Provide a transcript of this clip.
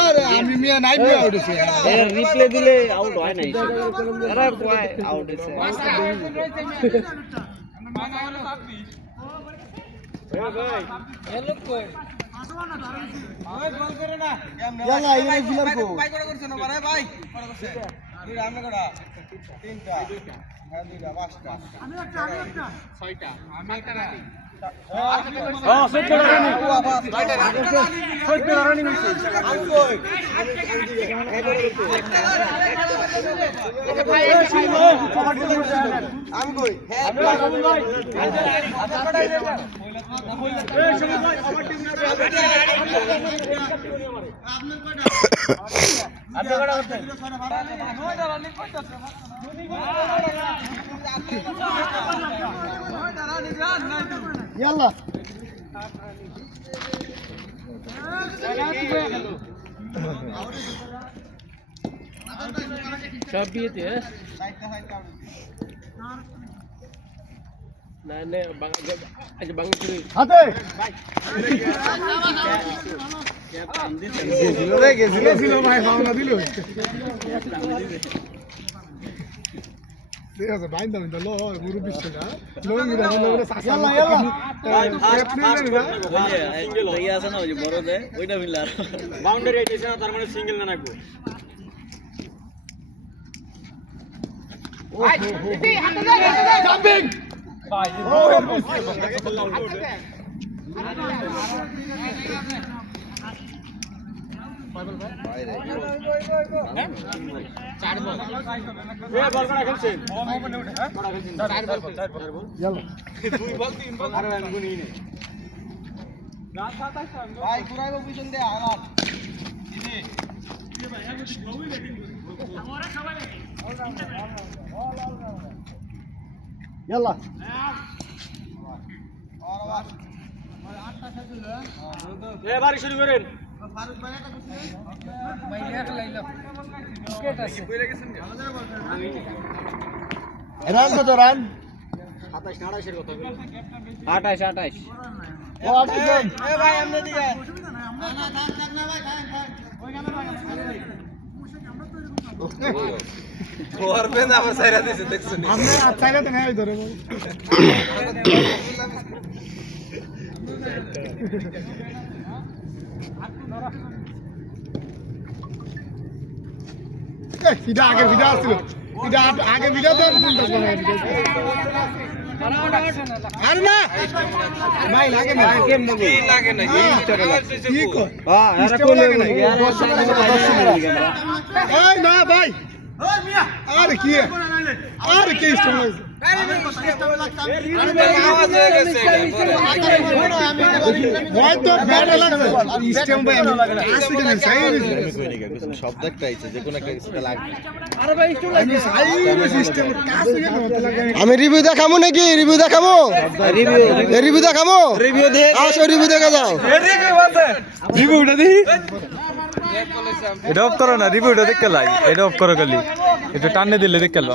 আরে আমি মিয়া নাই মিয়া আউট হইছে এর রিপ্লে দিলে আউট হয় নাই আরে কয় আউট হইছে ইয়ালা ইনে ফিলার কো ভাই করে করছ না ভাই ভাই করে করছে তুই রামনে করা তিনটা হ্যাঁ দুইটা পাঁচটা আমি একটা ছয়টা আমি একটা রানি হ্যাঁ সত্য রানি সত্য রানি হইছে আমি কই আমি কই হ্যাঁ ইয়ালা সব বিয়েতে না না আজ বাংলাদেশ হাতে গেছিল ভাই ভাবনা দিল ঠিক আছে বাইন্দা বাইন্দা লো গুরু বিশ্বটা লো মিরা লো সাসা ইয়ালা সিঙ্গেল হয়ে আছে না ওই যে বড়দে ওইটা মিলা বাউন্ডারি আইছে না তার মানে সিঙ্গেল না নাকবো জাম্পিং ভাই চার বল এ বল করা খেলছেন করা খেলছেন চার বল ইয়ালা দুই বল তিন বল আরে আমি গুনি নেই ভাই ঘুরাইবো পিছন দিয়ে আলাপ ইয়ালা এ বাড়ি শুরু করেন রান কত রান 27 28 এর কথা বলি 28 28 ও আটজন এ ভাই এমনি দিকে করবেন আবার সাইরা দিছে দেখছেন আমরা চাইলে তো নাই ধরে এটা আগে ভিডিও আসছিল এটা আগে ভিডিও তো আরে না ভাই লাগে না কেমনে কি লাগে না কি কর হ্যাঁ এরা কোলে এই না ভাই ওই মিয়া আরে কি আরে কি ইস্ট হইছে আওয়াজ হয়ে গেছে ভাই তো ব্যাড লাগছে ইস্টেম ভাই আসছে কেন সাইড শব্দ একটা আইছে যে কোন একটা কিছুটা লাগবে আরে ভাই স্টল আমি সাইড সিস্টেম কাছে কেন হতে লাগে আমি রিভিউ দেখামু নাকি রিভিউ দেখামু রিভিউ দেখামু রিভিউ দে আসো রিভিউ দেখা যাও রিভিউটা দেখি এটা অফ করো না রিভিউটা দেখতে লাই এটা অফ করো খালি এটা টাননে দিলে দেখতে লো